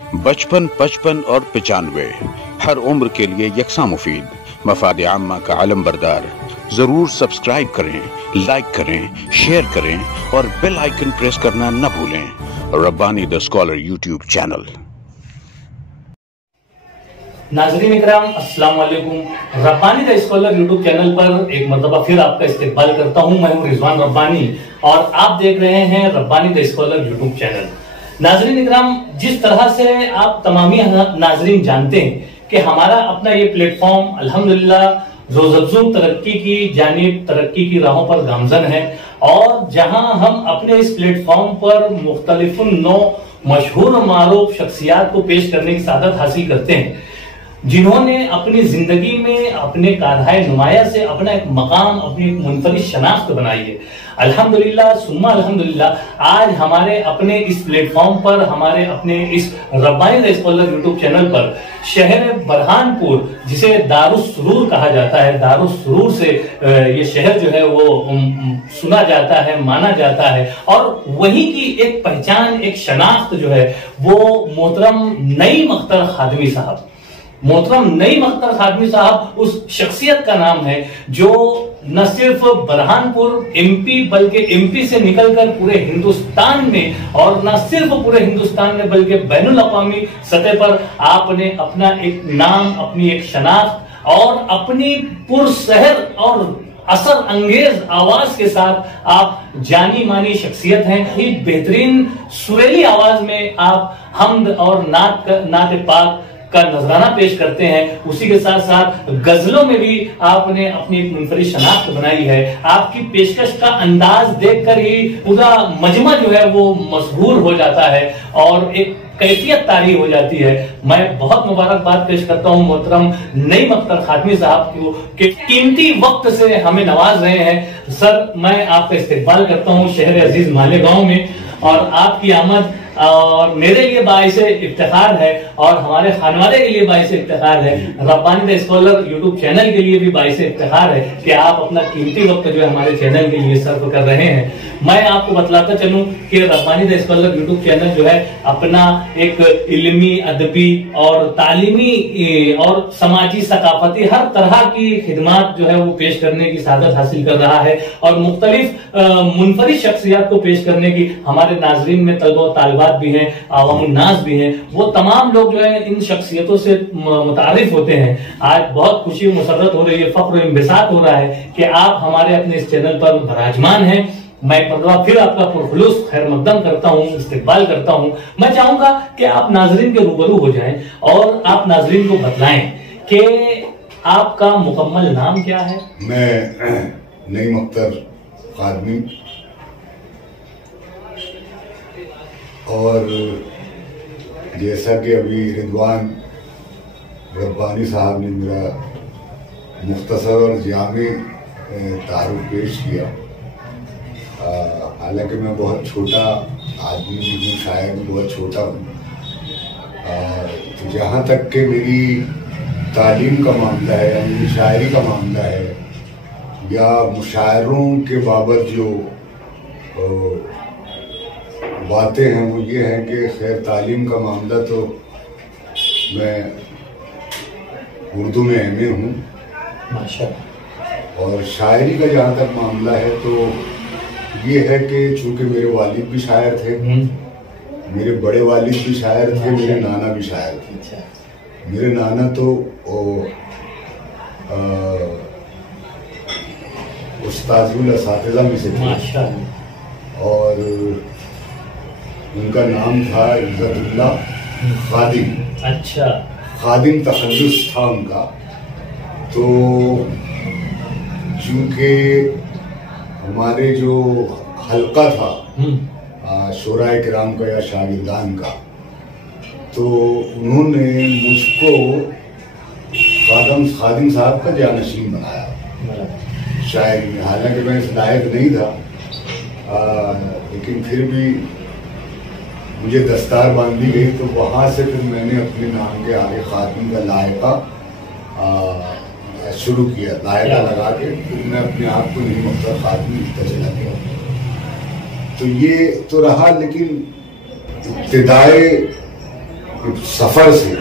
55, 55 और 95 हर उम्र के लिए यकसा मुफीद, मफाद आम्मा का आलम बरदार। जरूर सब्सक्राइब करें, लाइक करें, शेयर करें और बेल आइकन प्रेस करना न भूलें। Rabbani the scholar YouTube channel. नाज़रीन इकराम, अस्सलाम वालेकुम। Rabbani the scholar YouTube channel पर एक मरतबा फिर आपका इस्तकबाल करता हूं। मैं हूं रिजवान रब्बानी और आप देख रहे हैं Rabbani the scholar YouTube channel. नाज़रीन इकराम, जिस तरह से आप तमामी नाज़रीन जानते हैं कि हमारा अपना ये प्लेटफॉर्म अल्हम्दुलिल्लाह रोज़अफ़ज़ू तरक्की की जानिब, तरक्की की राहों पर गामजन है और जहां हम अपने इस प्लेटफॉर्म पर मुख्तलिफ नौ मशहूर और मारूफ शख्सियात को पेश करने की सादत हासिल करते हैं, जिन्होंने अपनी जिंदगी में अपने कारहाय नुमाया से अपना एक मकाम, अपनी एक मुनफरिद शनाख्त बनाई है। अल्हम्दुलिल्लाह सुम्मा अल्हम्दुलिल्लाह, आज हमारे अपने इस प्लेटफॉर्म पर, हमारे अपने इस Rabbani the scholar YouTube channel पर शहर बरहानपुर, जिसे दारुस्सुरूर कहा जाता है, दारुस्सुरूर से ये शहर जो है वो सुना जाता है, माना जाता है और वहीं की एक पहचान, एक शनाख्त जो है वो मोहतरम नईम अख्तर खादमी साहब, मोहतरम नईम अख्तर खादमी साहब उस शख्सियत का नाम है जो न सिर्फ बरहानपुर एमपी बल्कि एमपी से निकलकर पूरे हिंदुस्तान में, और न सिर्फ पूरे हिंदुस्तान में बल्कि बैनुल अक़वामी सतह पर आपने अपना एक नाम, अपनी एक शनाख्त और अपनी पुरसहर और असर अंगेज आवाज के साथ आप जानी मानी शख्सियत हैं। ही बेहतरीन सुरीली आवाज में आप हम्द और नात पाक का नजराना पेश करते हैं। उसी के साथ साथ गजलों में भी आपने अपनी एक मुनफरिद शनाख्त बनाई है। आपकी पेशकश का अंदाज देखकर ही पूरा मजमा जो है वो मशहूर हो जाता है और एक कैफियत तारी हो जाती है। मैं बहुत मुबारकबाद पेश करता हूं मोहतरम नईम अख्तर खादमी साहब को कि कीमती वक्त से हमें नवाज रहे हैं। सर, मैं आपका इस्तकबाल करता हूं शहर अजीज मालेगांव में और आपकी आमद और मेरे लिए बाइसे इफ्तिखार है और हमारे खानवादे के लिए बाइसे इफ्तिखार है, Rabbani the scholar YouTube channel के लिए भी बाइसे इफ्तिखार है कि आप अपना कीमती वक्त जो है हमारे चैनल के लिए सर्व कर रहे हैं। मैं आपको बतलाता चलूं कि Rabbani the scholar YouTube channel जो है अपना एक इल्मी, अदबी और तालीमी और समाजी सकाफती हर तरह की खिदमात जो है वो पेश करने की सादत हासिल कर रहा है और मुख्तलिफ मुनफरिद शख्सियात को पेश करने की हमारे नाजरीन में तलबा तालिबात भी हैं, आवामुन नास भी हैं, वो तमाम लोग जो है इन शख्सियतों से मुतारिफ होते हैं। आज बहुत खुशी मुसर्रत हो रही है, फख्र इंबिसात हो रहा है कि आप हमारे अपने इस चैनल पर विराजमान हैं। मैं एक फिर आपका पुरखुलूस खैर मकदम करता हूं, इस्तकबाल करता हूं। मैं चाहूंगा कि आप नाजरीन के रूबरू हो जाएं और आप नाजरीन को बतलाएं कि आपका मुकम्मल नाम क्या है। मैं नईम अख्तर खादमी और जैसा कि अभी रिजवान रब्बानी साहब ने मेरा मुख्तसर और जामी तारुफ पेश किया, हालांकि मैं बहुत छोटा आदमी भी हूँ, शायर भी बहुत छोटा हूँ। तो जहाँ तक कि मेरी तालीम का मामला है या मेरी शायरी का मामला है या मुशायरों के बाबत जो बातें हैं वो ये हैं कि खैर तालीम का मामला तो मैं उर्दू में एमए हूँ माशाअल्लाह, और शायरी का जहाँ तक मामला है तो ये है कि चूँकि मेरे वालिद भी शायर थे, मेरे बड़े वालिद भी शायर थे, मेरे नाना भी शायर थे। मेरे नाना तो उस्ताजुल असातिज़ा में से थे और उनका नाम था इज़्ज़तुल्लाह खादिम। अच्छा, खादिम तखल्लुस था उनका। तो चूँकि हमारे जो हल्का था शोराए किराम का या शागिर्दान का, तो उन्होंने मुझको खादिम साहब का जानशीन बनाया शायरी में। हालांकि मैं इस लायक नहीं था, लेकिन फिर भी मुझे दस्तार बांधी गई तो वहाँ से फिर मैंने अपने नाम के आगे खादिम का लायका शुरू किया। लायका लगा के फिर मैं अपने आप को नईम अख्तर खादमी लिखता चला गया। तो ये तो रहा, लेकिन एक सफर से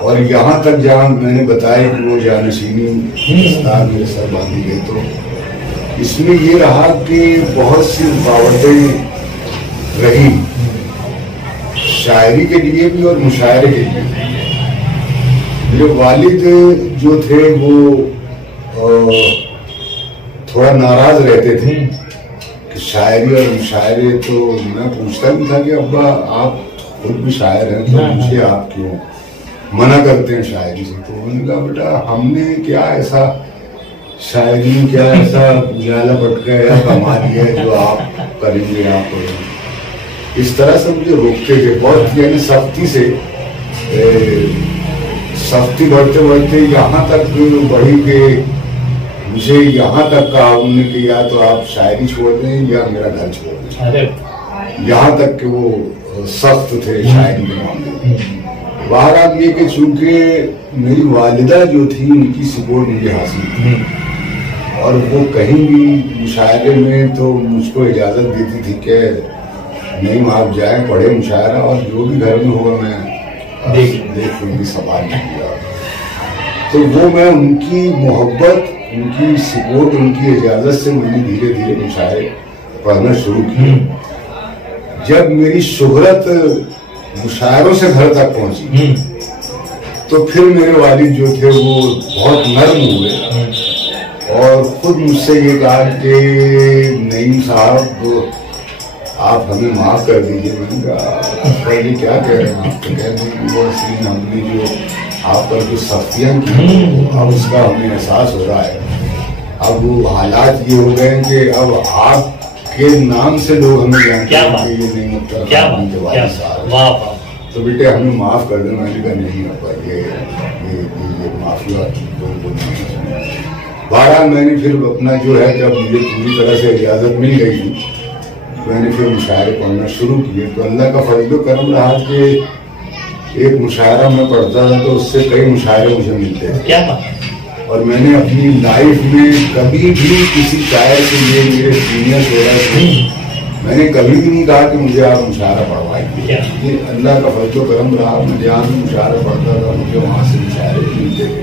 और यहाँ तक जहाँ मैंने बताया कि वो जानशीनी दस्तार मेरे सर बांधी गई, तो इसमें ये रहा कि बहुत सी रुकावटें रही शायरी के लिए भी और मुशायरे के लिए। मेरे वालिद जो थे वो थोड़ा नाराज रहते थे कि शायरी और मुशायरे, तो मैं पूछता भी था कि अब्बा आप खुद भी शायर हैं तो मुझे आप क्यों मना करते हैं शायरी से। तो उन्होंने कहा बेटा हमने क्या ऐसा शायरी में क्या ऐसा उजाला पटका या कमा दिया है जो आप करेंगे, आप करेंगे। इस तरह से मुझे रोकते थे बहुत, यानी सख्ती से, सख्ती बढ़ते बढ़ते यहाँ तक बढ़ी कि मुझे यहाँ तक कहा उन्होंने कि या तो आप शायरी छोड़ दें या मेरा घर छोड़ दें। यहाँ तक कि वो सख्त थे शायरी के मामले में। बहरहाल ये कि चूंकि मेरी वालिदा जो थी उनकी सपोर्ट मुझे हासिल थी और वो कहीं भी मुशायरे में तो मुझको इजाज़त देती थी कि नहीं आप जाएं पढ़े मुशायरा और जो भी घर में होगा मैं देख लूँगी, सवाल नहीं किया। तो वो मैं उनकी मोहब्बत, उनकी सपोर्ट, उनकी इजाज़त से मैंने धीरे धीरे मुशायरे पढ़ना शुरू किए। जब मेरी शोहरत मुशायरों से घर तक पहुंची तो फिर मेरे वालिद जो थे वो बहुत नर्म हुए और खुद मुझसे ये कहा कि नहीं साहब आप हमें माफ कर दीजिए। मैंने कहा ये क्या कह रहे हैं आप, तो कह रहे हैं वो असली हमने जो आप पर कुछ सख्तियाँ की अब उसका हमें एहसास हो रहा है। अब वो हालात ये हो गए कि अब आप के नाम से लोग हमें जानते हैं कि ये नहीं मतलब तो बेटे हमें माफ कर दो। मैंने कहा नहीं अब ये माफी बहरहाल मैंने फिर अपना जो है जब मुझे पूरी तरह से इजाज़त मिल गई थी मैंने फिर मुशायरे पढ़ना शुरू किए। तो अल्लाह का फजल करम रहा कि एक मुशायरा मैं पढ़ता था तो उससे कई मुशायरे मुझे मिलते थे। और मैंने अपनी लाइफ में कभी भी किसी शायर के लिए मेरे सीनियर हो रहे थे मैंने कभी भी नहीं कहा कि मुझे आप मुशायरा पढ़वाइए। ये अल्लाह का फजल करम रहा, मैं जहाँ भी मुशायरा पढ़ता था मुझे वहाँ से मुशायरे मिलते थे।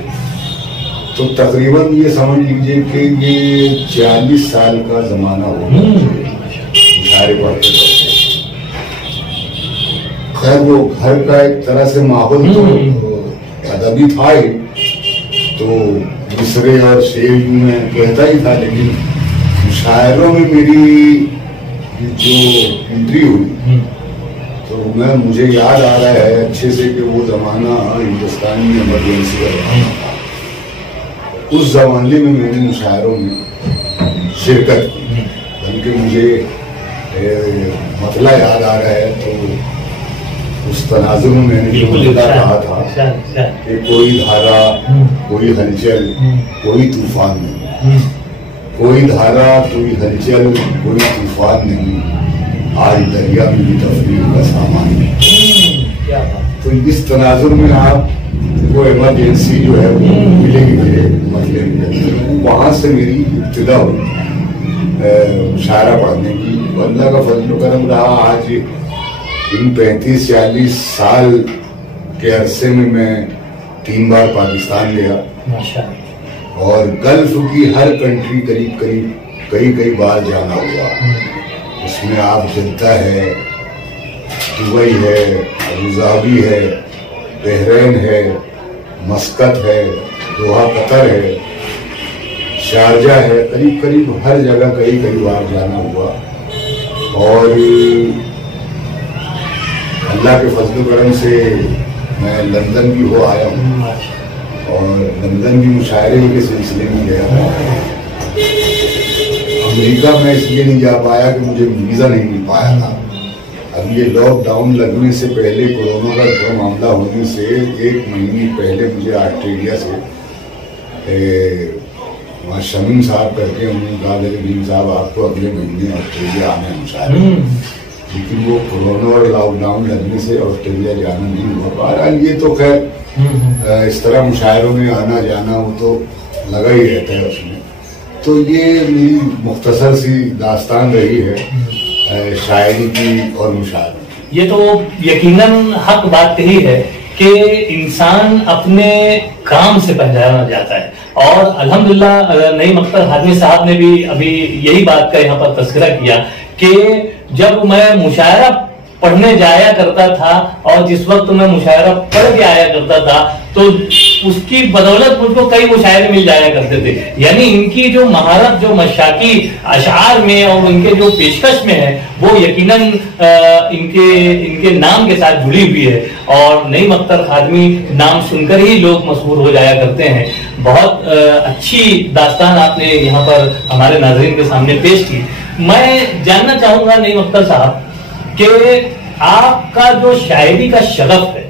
तो तकरीबन ये समझ लीजिए कि ये 40 साल का जमाना हो मुशायरे पढ़ते पढ़ते। खैर वो घर का एक तरह से माहौल तो अदबी था ही, तो मिसरे और शेर में कहता ही था, लेकिन मुशायरों में मेरी जो एंट्री हुई तो मुझे याद आ रहा है अच्छे से कि वो जमाना हिंदुस्तान में इमरजेंसी का जमाना था। उस जमाने में मैंने मुशायरों में शिरकत की, बल्कि मुझे मतला याद आ रहा है। तो उस तनाजुर में मैंने जो मुद्दा कहा था कि कोई धारा, कोई हलचल, कोई तूफान नहीं, कोई धारा, कोई हलचल, कोई तूफान नहीं, आज दरिया में भी तफरीर का सामान नहीं। तो इस तनाजुर में आप वो इमरजेंसी जो है वो मिलेगी मेरे मसले में। वहाँ से मेरी इब्तिदा हुई मुशायरा पढ़ने की। अल्लाह का फजल करम रहा आज इन 35-40 साल के अरसे में मैं 3 बार पाकिस्तान गया और गल्फ की हर कंट्री करीब कई बार जाना हुआ। उसमें आप जद्दा है, दुबई है, अबूधाबी है, बहरीन है, मस्कत है, दोहा कतर है, शारजा है, करीब हर जगह कई बार जाना हुआ। और अल्लाह के फजल करम से मैं लंदन भी हो आया हूँ और लंदन भी मुशायरे के सिलसिले में गया था। अमेरिका में इसलिए नहीं जा पाया कि मुझे वीज़ा नहीं मिल पाया था। अब ये लॉकडाउन लगने से पहले, कोरोना का जो मामला होने से 1 महीने पहले मुझे ऑस्ट्रेलिया से वहाँ शमीम साहब करके उन्होंने कहा कि भीम साहब आपको अगले महीने ऑस्ट्रेलिया आना है मुशायरे, लेकिन वो कोरोना और लॉकडाउन लगने से ऑस्ट्रेलिया जाना नहीं हुआ। बहरहाल ये तो खैर इस तरह मुशायरों में आना जाना वो तो लगा ही रहता है उसमें। तो ये मेरी मुख्तसर सी दास्तान रही है शायरी की और मुशायरों की। ये तो यकीनन हक बात कही है कि इंसान अपने काम से पहचाना जाता है, और अल्हम्दुलिल्लाह नईम अख्तर हाज़मी साहब ने भी अभी यही बात का यहाँ पर तज़किरा किया कि जब मैं मुशायरा पढ़ने जाया करता था और जिस वक्त मैं मुशायरा पढ़ के आया करता था तो उसकी बदौलत मुझको कई मुशायरे मिल जाया करते थे। यानी इनकी जो महारत जो मशाकी अशार में और इनके जो पेशकश में है वो यकीनन इनके नाम के साथ जुड़ी हुई है, और नईम अख्तर हाज़मी नाम सुनकर ही लोग मशहूर हो जाया करते हैं। बहुत अच्छी दास्तान आपने यहाँ पर हमारे नाज़रीन के सामने पेश की। मैं जानना चाहूंगा नईम अख्तर साहब कि आपका जो शायरी का शगफ है,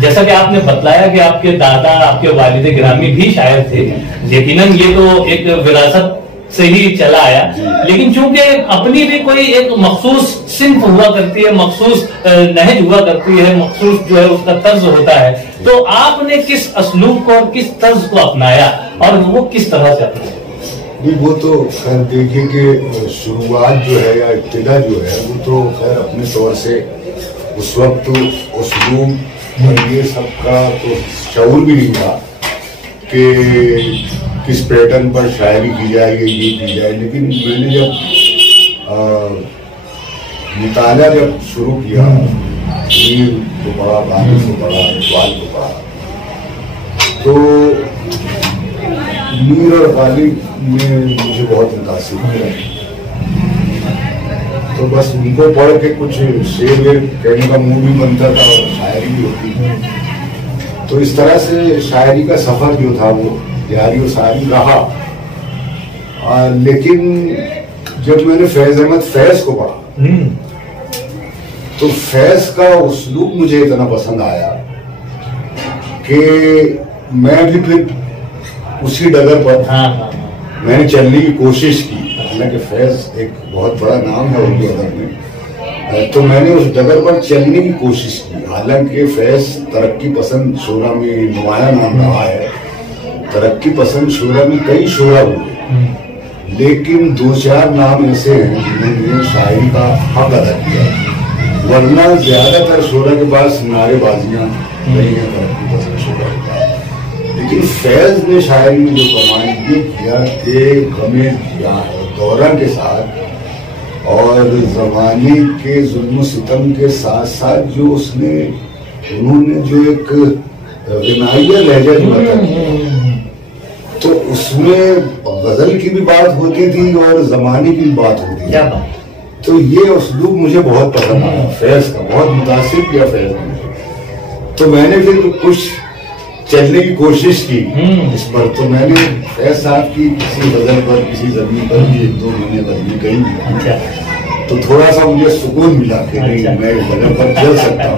जैसा कि आपने बतलाया कि आपके दादा आपके वालिद गिरामी भी शायर थे, यकीनन ये तो एक विरासत से ही चला आया, लेकिन चूंकि अपनी भी कोई एक मखसूस सिंफ हुआ करती है, मखसूस नहज हुआ करती है, मखसूस जो है उसका तर्ज होता है, तो आपने किस असलूब को और किस तर्ज को अपनाया और वो किस तरह से अपनाया? वो तो खैर देखिए कि शुरुआत जो है या इब्तिदा जो है वो तो खैर अपने तौर से उस वक्त उसलूब और ये सब का तो शऊर भी नहीं था कि किस पैटर्न पर शायरी की जाए या ये की जाए। लेकिन मैंने जब मुताला जब शुरू किया, मीर को पढ़ा, गाने को पढ़ा, इकबाल को पढ़ा, तो मीर और गालिब ने मुझे बहुत मुतासिर किया। तो बस उनको पढ़ के कुछ शेर कहने का मुंह भी बनता था और शायरी भी होती। तो इस तरह से शायरी का सफर जो था वो जारी और सारी रहा। लेकिन जब मैंने फैज अहमद फैज को पढ़ा तो फैज का उसलूब मुझे इतना पसंद आया कि मैं भी फिर उसी डगर पर मैंने चलने की कोशिश की। हालांकि फैज एक बहुत बड़ा नाम है उर्दू अदब में, तो मैंने उस डगर पर चलने की कोशिश की। हालांकि फैज तरक्की पसंद शोरा में नुमाया नाम रहा है, तरक्की पसंद शोरा में कई शोरा हुए, लेकिन दो चार नाम ऐसे हैं जिन्होंने शायरी का हक अदा किया, वरना ज्यादातर शोरा के पास नारेबाजियां नहीं है तरक्की पसंद शोरा के पास। लेकिन फैज ने शायरी में जो कमाल ये किया कि गमे दौरा के साथ और जमाने के जुल्म सितम के साथ साथ जो उन्होंने जो एक विनाइया लहजा जो बताया, तो उसमें गजल की भी बात होती थी और जमाने की भी बात होती थी। तो ये उसलूब मुझे बहुत पसंद आया, फैज का बहुत मुतासिर किया फैज ने। तो मैंने फिर कुछ चलने की कोशिश की इस पर। तो मैंने फैज साहब की किसी गजल पर किसी जमीन पर भी 1-2 महीने गजलें कही, तो थोड़ा सा मुझे सुकून मिला कि नहीं मैं गजल पर चल सकता हूँ।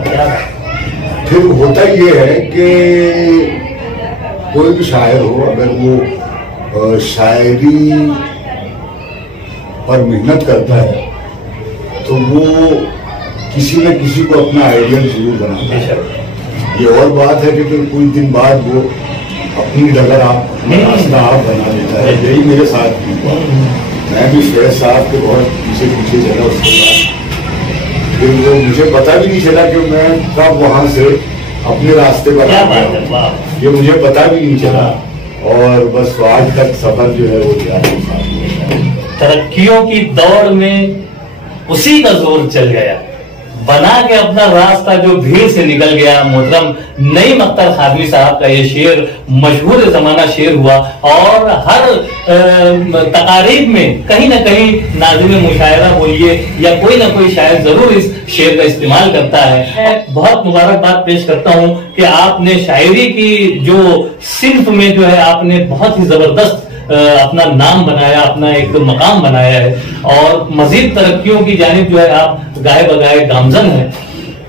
फिर होता ये है कि कोई भी शायर हो, अगर वो शायरी पर मेहनत करता है तो वो किसी न किसी को अपना आइडियल जरूर बनाता है। ये और बात है कि फिर कुछ दिन बाद वो अपनी डगर रास्ता आप बना लेता है। यही मेरे साथ भी हुआ। मैं भी फैज साहब के बहुत पीछे चला उसके बाद, फिर वो मुझे पता भी नहीं चला कि मैं कब वहां से अपने रास्ते पर आ पाया, ये मुझे पता भी नहीं चला। और बस आज तक सफर जो है वो जारी है। तरक्कियों की दौड़ में उसी का जोर चल गया, बना के अपना रास्ता जो भीड़ से निकल गया। मोहतरम नईम अख्तर हाज़मी साहब का ये शेर मशहूर जमाना शेर हुआ और हर तकारीब में कहीं ना कहीं नाज़िम मुशायरा बोलिए या कोई ना कोई शायर जरूर इस शेर का इस्तेमाल करता है। बहुत मुबारकबाद पेश करता हूँ कि आपने शायरी की जो सिंफ में जो है आपने बहुत ही जबरदस्त अपना नाम बनाया, अपना एक मकाम बनाया है और मजीद तरक्कियों की जानिब जो है आप गाए बगाए गामजन है।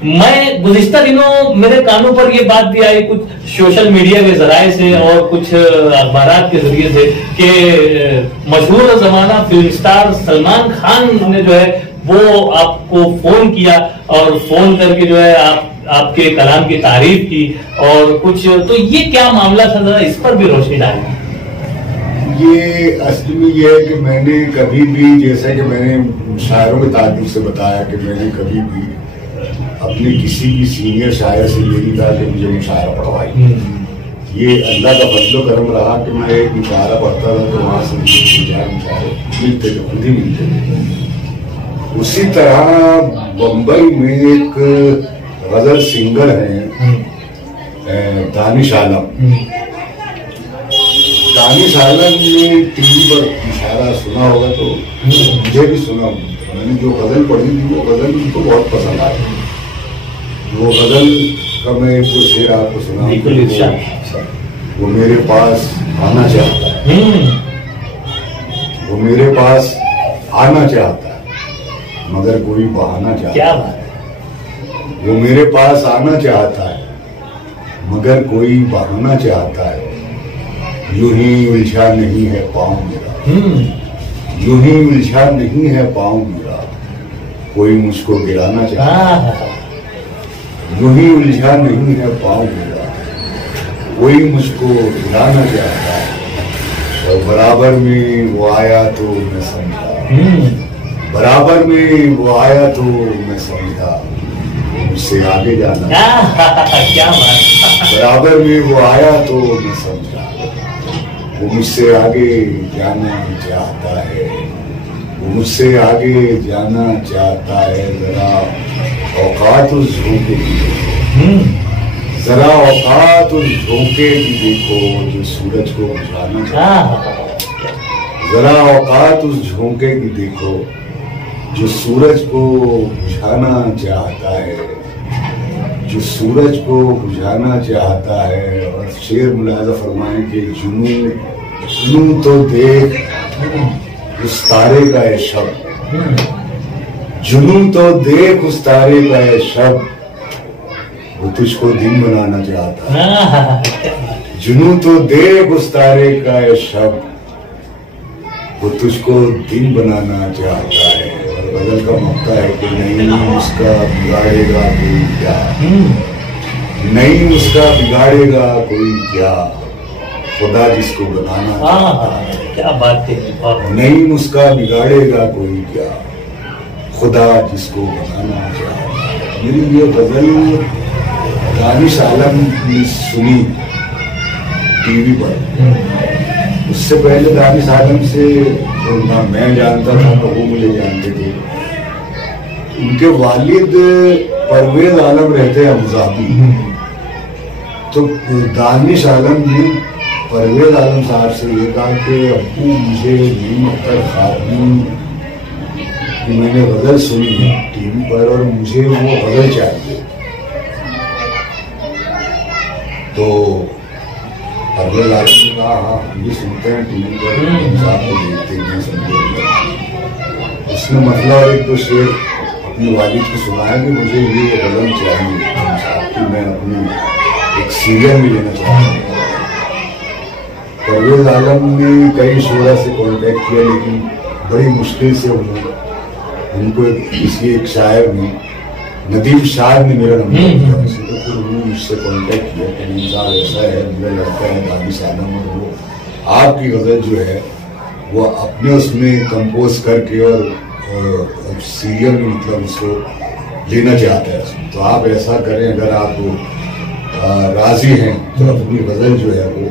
मैं गुज़िश्ता दिनों मेरे कानों पर ये बात भी आई कुछ सोशल मीडिया के जराये से और कुछ अखबारात के जरिए से कि मशहूर जमाना फिल्म स्टार सलमान खान ने जो है वो आपको फोन किया और फोन करके जो है आपके कलाम की तारीफ की और कुछ, तो ये क्या मामला था, जरा इस पर भी रोशनी डाली। ये असली में ये है कि मैंने कभी भी, जैसा कि मैंने शायरों के ताल्लुक से बताया कि मैंने कभी भी अपने किसी भी सीनियर शायर से ये नहीं था कि मुझे मुशायरा पढ़वाई। ये अल्लाह का फजलो करम रहा कि मैं एक मुशायरा पढ़ता था तो वहाँ से मुशायरे मिलते थे, खुद ही मिलते थे। उसी तरह बम्बई में एक गजल सिंगर है दानिश आलम। दानिश आलम ने टीवी पर मुशायरा सुना होगा तो मुझे भी सुना। मैंने जो गजल पढ़ी थी वो गजल उनको बहुत पसंद आई। वो गजल का मैं जो शेर आपको सुना, वो मेरे पास आना चाहता है, वो मेरे पास आना चाहता है मगर कोई बहाना चाहता है। वो मेरे पास आना चाहता है मगर कोई बहाना चाहता है। यूं ही उलझा नहीं है पाँव मेरा, यूं ही उलझा नहीं है पाँव मेरा, कोई मुझको गिराना चाहता है। यूं ही उलझा नहीं है पाँव मेरा, कोई मुझको गिराना चाहता है। और बराबर में वो आया तो मैं समझा, बराबर में वो आया तो मैं समझा, मुझसे आगे जाना। क्या बात। बराबर में वो आया तो मैं समझा, वो मुझसे आगे जाना चाहता है, वो मुझसे आगे जाना चाहता है। जरा औकात उस झोंके की देखो, जरा औकात उस झोंके की देखो जो सूरज को बुझाना चाहता है। जरा औकात उस झोंके की देखो जो सूरज को बुझाना चाहता है, जो सूरज को बुझाना चाहता है। और शेर मुलाजा फरमाएं कि जुनून तो देख उस तारे का ये शब्द, जुनून तो देख उस तारे का ये शब्द, वो तुझको दिन बनाना चाहता है। जुनून तो देख उस तारे का ये शब्द, वो तुझको दिन बनाना चाहता है। और गजल का मौका है कि नहीं उसका बिगाड़ेगा कोई क्या, नहीं उसका बिगाड़ेगा कोई क्या, खुदा जिसको बनाना चाहता है। क्या बात है। नहीं उसका बिगाड़ेगा कोई क्या, खुदा जिसको बनाना चाहता है। मेरी ये गजल दानिश आलम ने सुनी टीवी पर। उससे पहले दानिश आलम से ना मैं जानता था ना वो मुझे जानते थे। उनके वालिद परवेज आलम रहते हैं अबुधाबी, तो दानिश आलम ने परवेज आलम साहब से ये कहा कि अब्बू मुझे नीम अख्तर खातून की मैंने गजल सुनी टीवी पर और मुझे वो गजल चाहिए। तो परवेज आलम ने कहा हाँ हम भी सुनते हैं टीवी पर, साहब को देखते हैं समझे। उसने मतलब एक दो शेर अपने वालिद को सुनाया कि मुझे ये गजल चाहिए साहब की, मैं अपनी एक सीरियल में लेना चाहता हूँ। परवेज आलम ने कई शोरा से कांटेक्ट किया लेकिन बड़ी मुश्किल से उनको किसी एक शायर ने, नदीम शाह ने मेरा नंबर दिया उसे, तो फिर उन्होंने मुझसे कांटेक्ट किया कि नदीम साहब ऐसा है मेरा लड़का है दानिश आलम और वो आपकी गजल जो है वो अपने उसमें कंपोज करके और सीरियल में मतलब उसको लेना चाहता है। तो आप ऐसा करें अगर आप राजी हैं तो अपनी गजल जो है वो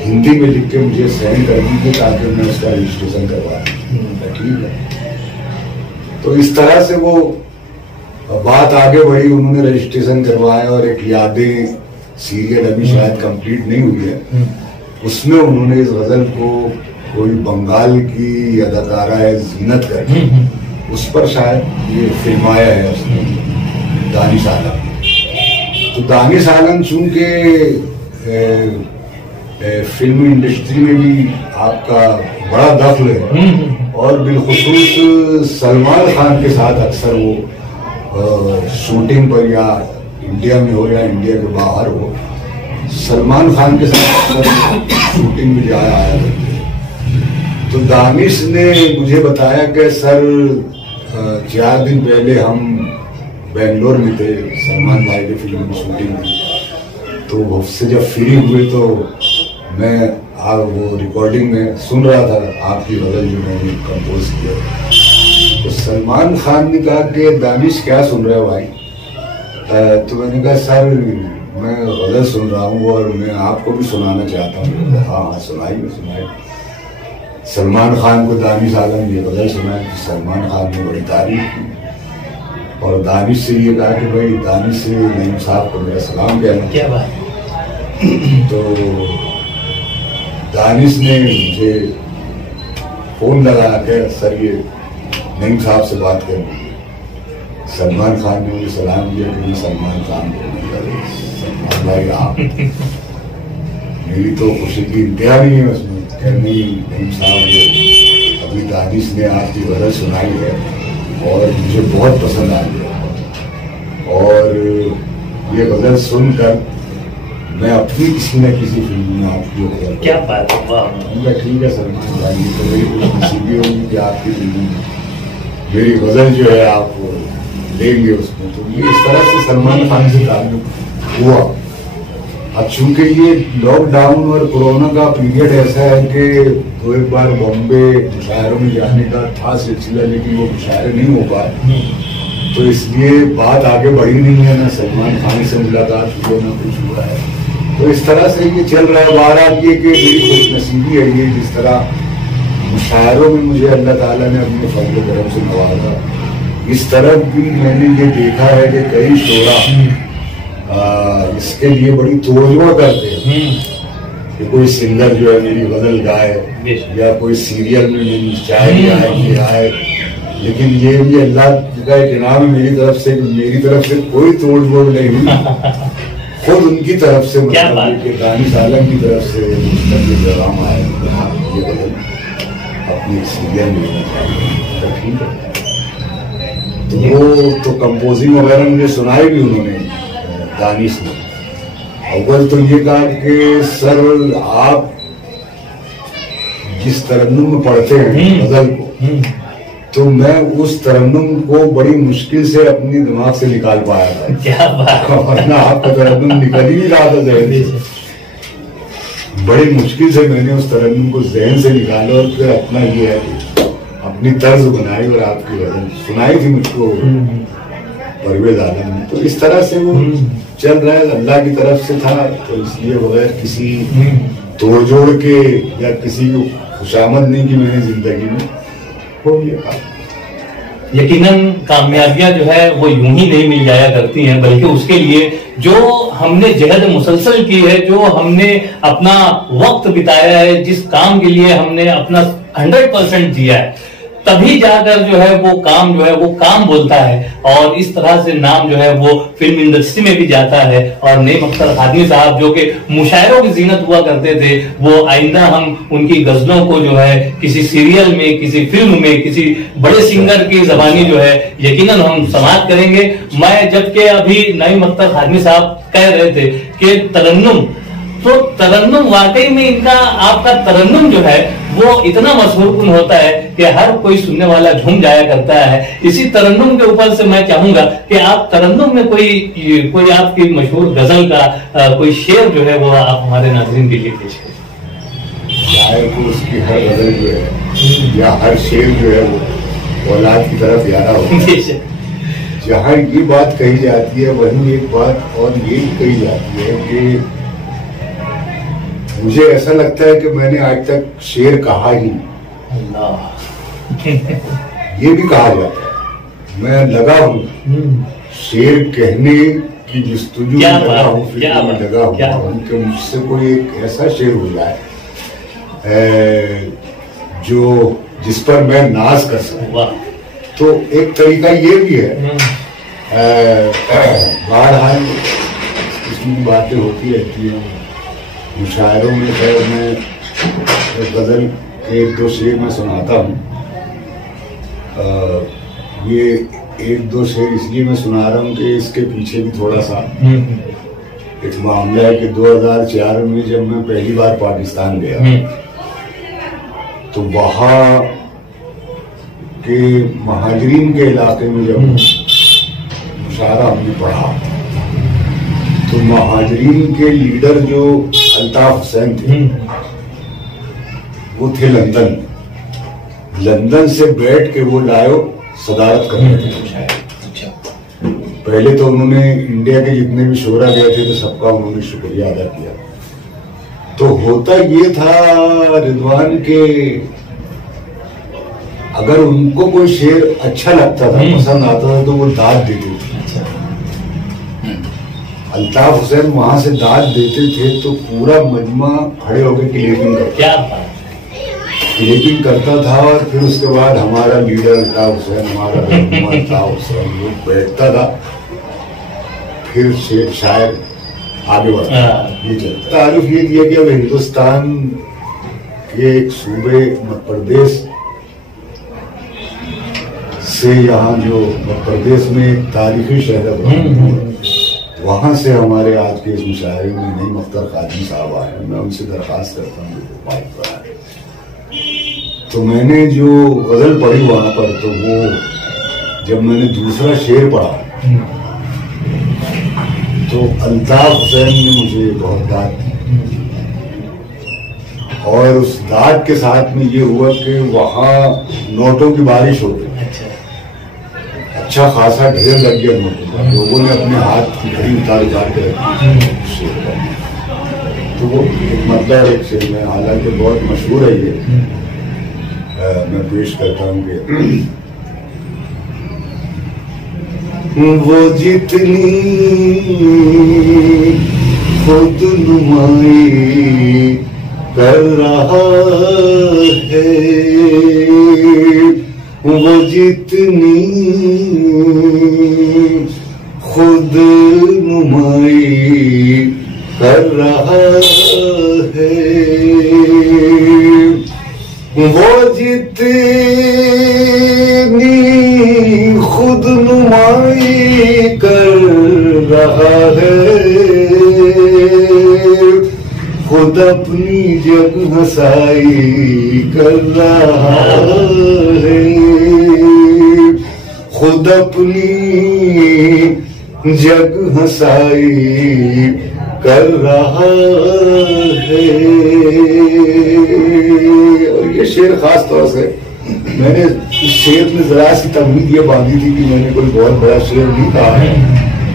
हिंदी में लिख के मुझे सेंड कर दीजिए ताकि मैं उसका रजिस्ट्रेशन करवा दूँ। ठीक है। तो इस तरह से वो बात आगे बढ़ी, उन्होंने रजिस्ट्रेशन करवाया और एक यादें सीरियल अभी शायद कंप्लीट नहीं हुई है, उसमें उन्होंने इस गजल को कोई बंगाल की अदाकारा है जीनत करके उस पर शायद ये फिल्माया है उसने दानिश आलम। तो दानिश आलम चूंकि फिल्म इंडस्ट्री में भी आपका बड़ा दखल है और बिलखुसूस सलमान खान के साथ अक्सर वो शूटिंग पर या इंडिया में हो या इंडिया के बाहर हो, सलमान खान के साथ अक्सर शूटिंग में जाया आया करते। तो दानिश ने मुझे बताया कि सर 4 दिन पहले हम बेंगलोर में थे, सलमान भाई की फिल्म की शूटिंग थी, तो उससे जब फ्री हुए तो मैं वो रिकॉर्डिंग में सुन रहा था आपकी गजल जो मैंने कंपोज किया। तो सलमान खान ने कहा कि दानिश क्या सुन रहे हो भाई, तो मैंने कहा सर मैं गजल सुन रहा हूँ और मैं आपको भी सुनाना चाहता हूँ। हाँ हाँ सुनाइए। सलमान खान को दानिश आलम ये गजल सुनाई तो सलमान खान ने बड़ी तारीफ की और दानिश से ये कहा कि भाई दानिश से नईम साहब को मेरा सलाम कहना। क्या बात। तो दानिश ने मुझे फोन लगा के सर ये नईम साहब से बात करनी है। सलमान खान ने मुझे सलाम दिया कि मैं सलमान खान को सलमान भाई आप मेरी तो खुशी की इंतहा नहीं है उसमें। नहीं नईम साहब ये अभी दानिश ने आपकी गजल सुनाई है और मुझे बहुत पसंद आ गया और ये गजल सुनकर मैं अपनी किसी न किसी फिल्म में आपकी गजल। क्या बात है। ठीक है सलमान भाई तो मेरी कुछ नसीबी होगी कि आपकी फिल्म में मेरी गजल जो है आप लेंगे उसमें। तो ये इस तरह से सलमान खान से ताल्लुक हुआ। अब चूंकि ये लॉकडाउन और कोरोना का पीरियड ऐसा है कि तो एक बार बॉम्बे मुशायरों में जाने का था सिलसिला लेकिन वो मुशायरे नहीं हो पाए तो इसलिए बात आगे बढ़ी नहीं है। ना सलमान खान से मुलाकात हुई ना कुछ हुआ है। तो इस तरह से ये चल रहा है। बात ये कि मेरी खुशनसीबी है ये जिस तरह मुशायरों में मुझे अल्लाह ताला ने अपने फजल करम से नवाजा। इस तरफ भी मैंने ये देखा है कि कई शोरा इसके लिए बड़ी तवज्जो करते हैं कि कोई सिंगर जो है मेरी गजल गाए या कोई सीरियल में मेरी चाय आए लेकिन ये भी अल्लाह का एक इनाम है मेरी तरफ से कोई तोड़ मोड़ नहीं हुई। खुद उनकी तरफ से मतलब कि दानिश आलम की तरफ से प्रोग्राम आए ये गजल अपनी सीरियल में तो ठीक है। तो वो तो कंपोजिंग वगैरह मुझे सुनाई भी उन्होंने दानिश ने। अव्वल तो ये कहा कि सर आप जिस तरन्नुम में पढ़ते हैं गजल को तो मैं उस तरन्नुम को बड़ी मुश्किल से अपनी दिमाग से निकाल पाया था। क्या बात। वरना आपका तरन्नुम निकल ही नहीं रहा था जहन से। बड़ी मुश्किल से मैंने उस तरन्नुम को जहन से निकाला और फिर अपना ये है अपनी तर्ज बनाई और आपकी गजल सुनाई थी मुझको परवेज आलम ने। तो इस तरह से वो चल रहा है अल्लाह की तरफ से था तो इसलिए बगैर किसी तोड़ जोड़ के या किसी को खुशामद नहीं की मैंने जिंदगी में हो गया। यकीनन कामयाबियां जो है वो यूं ही नहीं मिल जाया करती हैं बल्कि उसके लिए जो हमने जहद मुसलसल की है जो हमने अपना वक्त बिताया है जिस काम के लिए हमने अपना 100% दिया है तभी जाकर जो है वो काम बोलता है और इस तरह से नाम जो है वो फिल्म इंडस्ट्री में भी जाता है। और नईम अख्तर हादमी साहब जो कि मुशायरों की जीनत हुआ करते थे वो आइंदा हम उनकी गजलों को जो है किसी सीरियल में किसी फिल्म में किसी बड़े सिंगर की जबानी जो है यकीनन हम समाप्त करेंगे। मैं जबकि अभी नईम अख्तर हादमी साहब कह रहे थे कि तरन्नुम तो तरन्नुम वाकई में इनका आपका तरन्नुम जो है वो इतना मशहूर होता है कि हर कोई सुनने वाला झूम जाया करता है। इसी तरन्नुम के ऊपर से मैं चाहूंगा कि आप तरन्नुम में कोई आपकी मशहूर गजल का कोई शेर जो है वो आप हमारे नाज़रीन के लिए पेश करें। शायर को उसकी हर गजल जो है या हर शेर जो है वो औलाद की तरफ यारा होता है। जहाँ ये बात कही जाती है वहीं एक बात और ये कही जाती है कि मुझे ऐसा लगता है कि मैंने आज तक शेर कहा ही ये भी कहा जाता है मैं लगा हूँ शेर कहने की जस्तुजू में लगा हूँ फिक्र में लगा हूँ कि मुझसे कोई एक ऐसा शेर हो जाए जो जिस पर मैं नाज कर सकूं। तो एक तरीका ये भी है बहरहाल इसमें बातें होती रहती हैं मुशायरों में खैर मैं गजल के 1-2 शेर में सुनाता हूँ। ये 1-2 शेर इसलिए मैं सुना रहा हूँ कि इसके पीछे भी थोड़ा सा एक मामला है कि 2004 में जब मैं पहली बार पाकिस्तान गया तो वहाँ के महाजरीन के इलाके में जब मुशायरा हमने पढ़ा तो महाजरीन के लीडर जो अल्ताफ हुसैन थे वो थे लंदन से बैठ के वो लायो सदारत करने थे। पहले तो उन्होंने इंडिया के जितने भी शोरा गए थे तो सबका उन्होंने शुक्रिया अदा किया। तो होता ये था रिजवान के, अगर उनको कोई शेर अच्छा लगता था, पसंद आता था, तो वो दाद देते थे। अल्ताफ हुसैन वहां से दाद देते थे तो पूरा मजमा खड़े होकर क्लिपिंग करता था और फिर उसके बाद हमारा लीडर अल्ताफ हुसैन, हमारा अल्ताफ हुसैन वो बैठता था, फिर शेर शायर आगे बढ़ता। ये चलता। तारुफ ये दिया कि अब हिंदुस्तान के एक सूबे मध्य प्रदेश से, यहाँ जो मध्य प्रदेश में एक तारीखी शहर है, वहां से हमारे आज के इस मुशायरे में नईम अख्तर कादरी साहब आए। मैं उनसे दरखास्त करता हूँ। तो मैंने जो गजल पढ़ी वहां पर, तो वो जब मैंने दूसरा शेर पढ़ा तो अल्ताफ हुसैन ने मुझे बहुत दाद दी, और उस दाद के साथ में ये हुआ कि वहां नोटों की बारिश हो गई। अच्छा खासा ढेर लग गया नोटों का। लोगों ने अपने हाथ की घड़ी उतार के शेर पढ़ा। तो वो एक मतलब एक शेर में, हालांकि बहुत मशहूर है ये, मैं पेश करता हूँ कि वो जितनी खुद नुमाई कर रहा है, वो जितनी खुद नुमाई कर रहा है, वो जितनी खुद नुमाई कर रहा है, खुद अपनी जग हंसाई कर रहा है, खुद अपनी जग हंसाई कर रहा है। और ये शेर खास तौर से मैंने इस शेर में जरा सी तमीद ये बांधी थी कि मैंने कोई बहुत बड़ा शेर नहीं कहा है,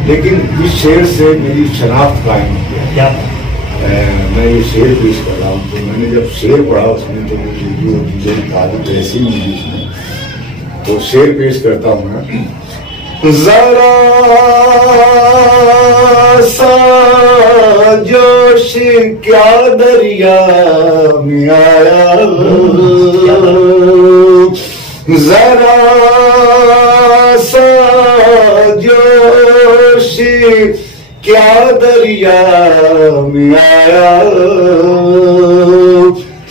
लेकिन इस शेर से मेरी शनाख्त कायम किया। मैं ये शेर पेश कर रहा हूँ। तो मैंने जब शेर पढ़ा उसमें तो मुझे आदत ऐसी मिली उसमें, तो शेर पेश करता हूँ मैं। जरा सा जोश क्या दरिया में आया, जरा सा जोश क्या दरिया में आया,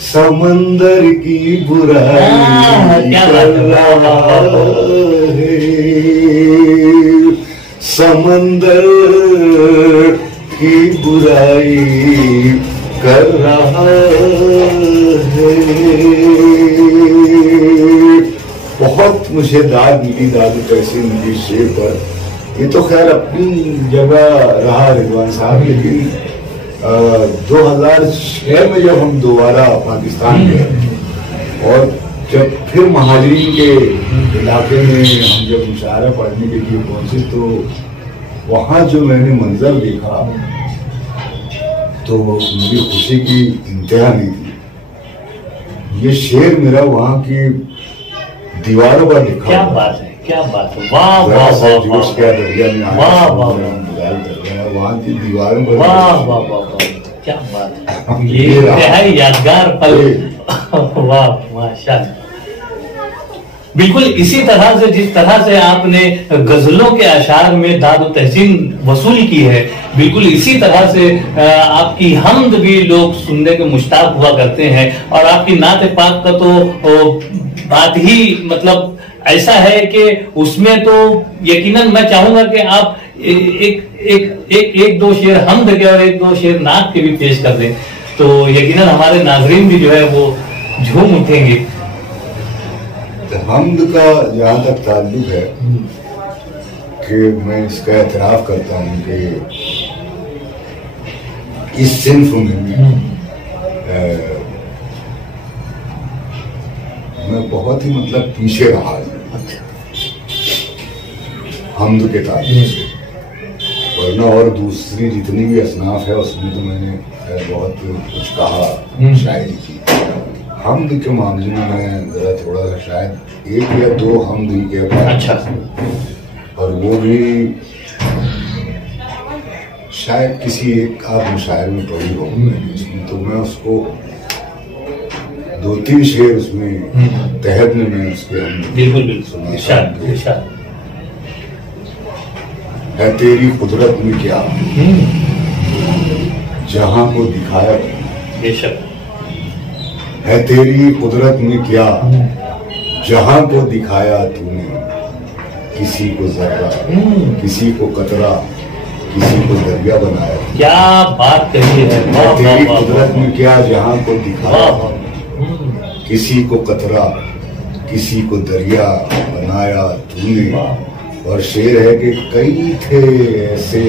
समंदर की बुराई कर रहा है, समंदर की बुराई कर रहा है। बहुत मुझे दाद मिली, दादू कैसे मिली शेर पर। ये तो खैर अपनी जगह रहा रिजवान साहब, लेकिन 2006 में जब हम दोबारा पाकिस्तान गए और जब फिर महाजरीन के इलाके में हम जब मुशायरा पढ़ने के लिए पहुंचे, तो वहाँ जो मैंने मंजर देखा तो मेरी खुशी की इंतहा नहीं थी। ये शेर मेरा वहाँ की दीवारों पर लिखा। क्या बात है, क्या बात है, वाह वाह वाह, क्या दरिया में वाह वाह, वहाँ की दीवारों पर, वाह वाह वाह, क्या बात है, ये है यादगार पल। वाह माशाल्लाह। बिल्कुल इसी तरह से, जिस तरह से आपने गजलों के अशार में दाद व तहसीन वसूल की है, बिल्कुल इसी तरह से आपकी हम्द भी लोग सुनने के मुश्ताक हुआ करते हैं। और आपकी नात पाक का तो बात ही मतलब ऐसा है कि उसमें तो यकीनन मैं चाहूंगा कि आप एक दो शेर हम्द के और एक दो शेर नात के भी पेश कर दें, तो यकीनन हमारे नाजरीन भी जो है वो झूम उठेंगे। हम्द का जहाँ तक ताल्लुक है कि मैं इसका एतराफ करता हूँ कि इस सिंफ में मैं बहुत ही मतलब पीछे रहा हूँ हम्द के ताल्लुक से। वरना और दूसरी जितनी भी असनाफ है उसमें तो मैंने बहुत कुछ कहा शायरी की। हमद के मामले में मैं जरा थोड़ा सा शायद 1 या 2 हमद ही कह पाया। अच्छा। और वो भी शायद किसी एक आध मुशायरे में पढ़ी हो उसमें, तो मैं उसको 2-3 शेर उसमें तहत में मैं उसके बिल्कुल बिल्कुल है तेरी कुदरत में क्या जहां को दिखाया, बेशक है तेरी कुदरत में क्या जहां को दिखाया तूने, किसी को जर्रा किसी को कतरा किसी को दरिया बनाया। क्या बात कही है। तेरी कुदरत में क्या जहां को दिखाया, किसी को कतरा किसी को दरिया बनाया तूने। और शेर है कि कई थे ऐसे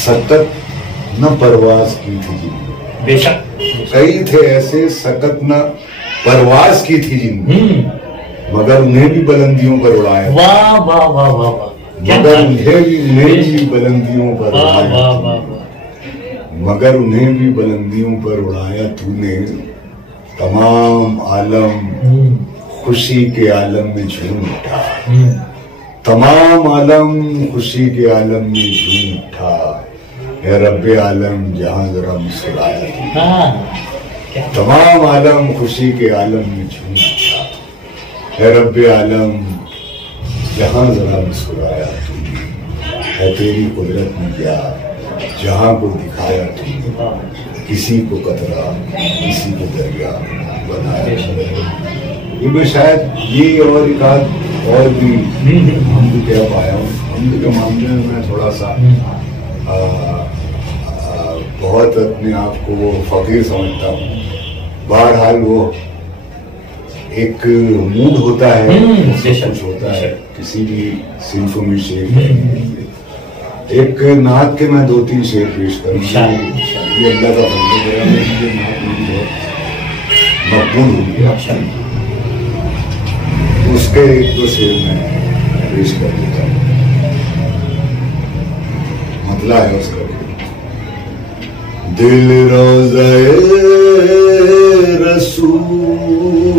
सकत न परवाज की थी जिंदगी, बेशक कई थे ऐसे सकत न परवाज की थी जिंदगी, मगर उन्हें भी बुलंदियों पर उड़ाया। वाह वाह वाह वाह वाह। मगर उन्हें भी बुलंदियों पर उड़ाया, मगर उन्हें भी बुलंदियों पर उड़ाया तूने। तमाम आलम खुशी के आलम में झूम उठा, तमाम आलम खुशी के आलम में झूम उठा, है रब्बे आलम जहां जरा मुस्कुराया। तमाम आलम खुशी के आलम में झूम उठा, है रब्बे आलम जहां जरा मुस्कुराया तूने। है तेरी कुदरत में क्या जहां को दिखाया तूने, किसी को कतरा किसी को दरिया बनाया। ये मैं शायद ये और एक आध और भी हम भी कह पाया हूँ। हम के मामले में मैं थोड़ा सा बहुत अपने आप को वो फकीर समझता हूँ। बहरहाल वो एक मूड होता है, कुछ होता है किसी भी सिंफ में शेर। एक नात के मैं 2-3 शेर पेश करूँगा। ये अल्लाह का फजल है, मुझे नात में बहुत मकबूल हो गया। उसके 1-2 शेर में पेश कर देता हूँ। मतला है उसका, दिल रोज़े रसूल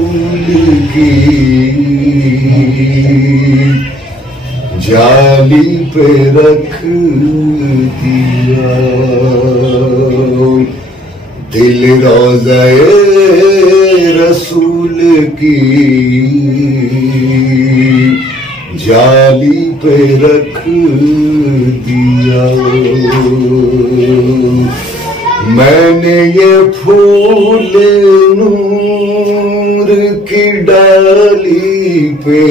की जाली पे रख दिया, दिल रोज़े रसूल की जाली पे रख दिया। मैंने ये फूल नूर की डाली पे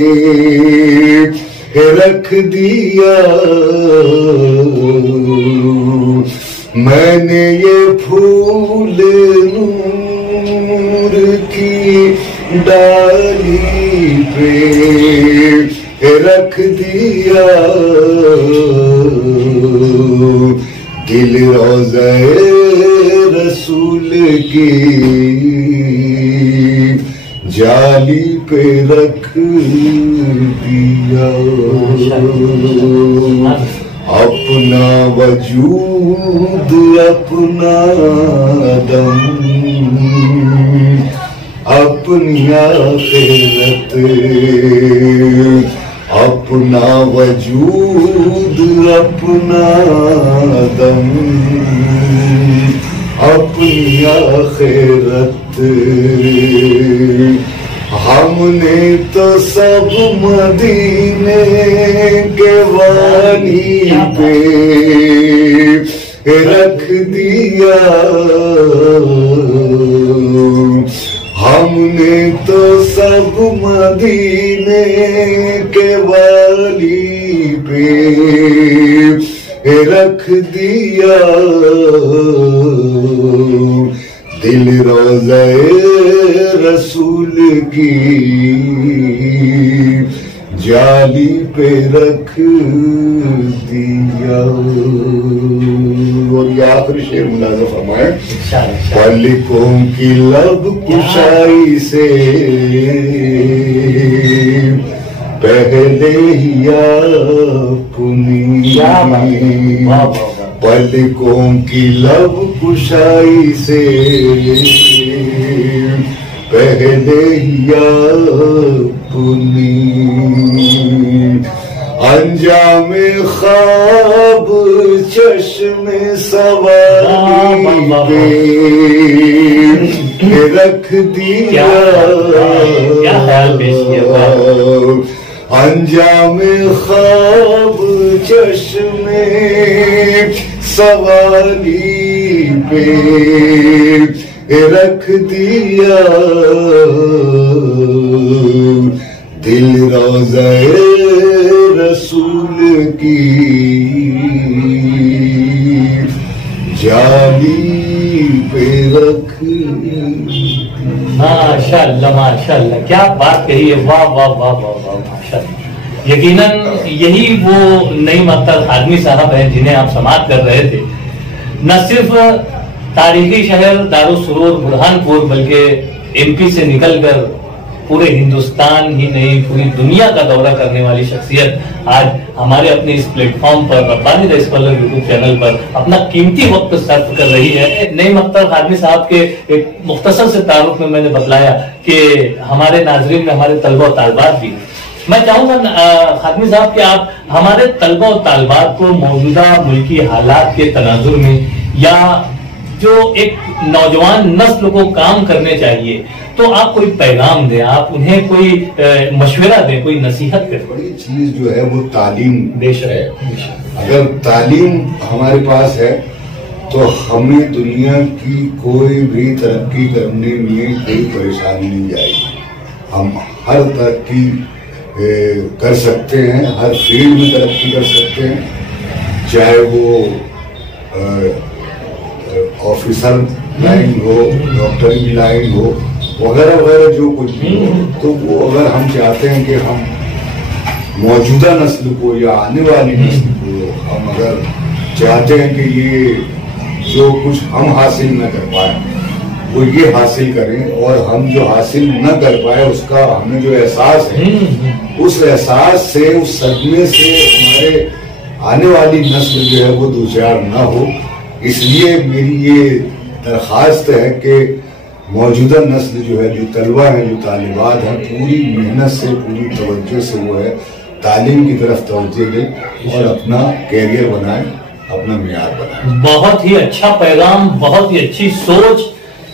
रख दिया, मैंने ये फूल नूर की डाली पे रख दिया, दिल रोज़े रसूल की जाली पे रख दिया। अपना वजूद अपना दम अपनी आखिरत, अपना वजूद अपना दम अपनी आखिरत, हमने तो सब मदीने के वाली पे रख दिया, हमने तो सब मदीने के वाली पे रख दिया, दिल रोज़े रसूल की जाली पे रख दिया। और ये आखिरी शेर मुलाज़ा फरमाए, पलकों की लब कुशाई से पहले ही आप पुनी, क्या बात है, वाह वाह वाह। पलकों की लब कुशाई से पहले ही पुनी, अंजामे ख्वाब चश्मे सवारी पे रख दिया, क्या ख्याल पेश किया, अंजामे ख्वाब चश्मे सवारी पे रख दिया, दिल रोज़े रसूल की जाली पे रख। माशाअल्लाह माशाअल्लाह, क्या बात कही है, वाह वाह वाह वाह वाह माशाअल्लाह। यकीनन यही वो नईम अख्तर खादमी साहब हैं जिन्हें आप समाअत कर रहे थे। न सिर्फ तारीखी शहर दारुस्सुरूर बुरहानपुर बल्कि एमपी से निकलकर पूरे हिंदुस्तान ही नहीं पूरी दुनिया का दौरा करने वाली शख्सियत आज हमारे अपने इस प्लेटफॉर्म पर Rabbani the scholar YouTube channel पर अपना कीमती वक्त सर्व कर रही है। नईम अख्तर खादमी साहब के एक मुख्तसर से तारुफ में मैंने बतलाया कि हमारे नाजरीन में हमारे तलबा और तालबात भी। मैं चाहूंगा खादमी साहब कि आप हमारे तलबा और तालबात को मौजूदा मुल्की हालात के तनाजुर में या जो एक नौजवान नस्ल को काम करने चाहिए तो आप कोई पैगाम दें, आप उन्हें कोई मशवरा दें, कोई नसीहत करें। बड़ी चीज जो है वो तालीम बेशक है। अगर तालीम हमारे पास है तो हमें दुनिया की कोई भी तरक्की करने में कोई परेशानी नहीं आएगी। हम हर तरक्की कर सकते हैं, हर फील्ड में तरक्की कर सकते हैं, चाहे वो ऑफिसर लाइन हो, डॉक्टरी की लाइन हो, वगैरह वगैरह जो कुछ भी हो। तो वो अगर हम चाहते हैं कि हम मौजूदा नस्ल को या आने वाली नस्ल को हम अगर चाहते हैं कि ये जो कुछ हम हासिल न कर पाए वो ये हासिल करें, और हम जो हासिल न कर पाए उसका हमें जो एहसास है उस एहसास से, उस सदमे से हमारे आने वाली नस्ल जो है वो दो चार न हो। इसलिए मेरी ये दरख्वास्त है कि मौजूदा नस्ल जो है, जो तलबा है, जो तालिबात हैं, पूरी मेहनत से, पूरी तवज्जो से वो है तालीम की तरफ तवज्जो दें और अपना कैरियर बनाएं, अपना मियार बनाएं। बहुत ही अच्छा पैगाम, बहुत ही अच्छी सोच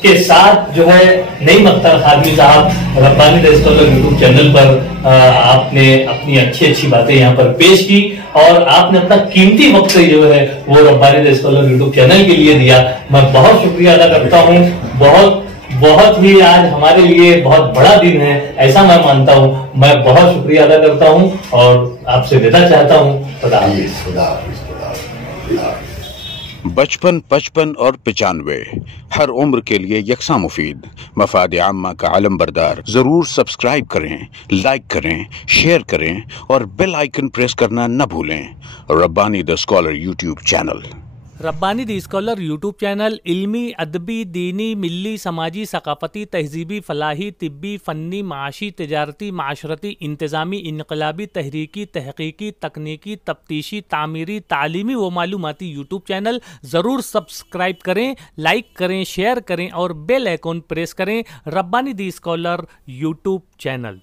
के साथ जो है नईम अख्तर खादमी साहब Rabbani the scholar YouTube channel पर आपने अपनी अच्छी अच्छी बातें यहाँ पर पेश की और आपने अपना कीमती वक्त जो है वो Rabbani the scholar YouTube channel के लिए दिया। मैं बहुत शुक्रिया अदा करता हूँ। बहुत ही आज हमारे लिए बहुत बड़ा दिन है, ऐसा मैं मानता हूँ। मैं बहुत शुक्रिया अदा करता हूँ और आपसे विदा चाहता हूँ। खुदा हाफिज़। बचपन 55 और 95 हर उम्र के लिए यकसा मुफीद, मफाद आम्मा का आलम बरदार। जरूर सब्सक्राइब करें, लाइक करें, शेयर करें और बेल आइकन प्रेस करना न भूलें। Rabbani the scholar YouTube channel. Rabbani the scholar YouTube channel इल्मी, अदबी, दीनी, मिली, समाजी, सकाफती, तहजीबी, फलाही, तिब्बी, फ़न्नी, माशी, तिजारती, माशरती, इंतज़ामी, इनकलाबी, तहरीकी, तहकीकी, तकनीकी, तफ्तीशी, तामीरी, तालीमी व मालूमाती यूट्यूब चैनल। ज़रूर सब्सक्राइब करें, लाइक करें, शेयर करें और बेल आइकन प्रेस करें। Rabbani the scholar YouTube channel.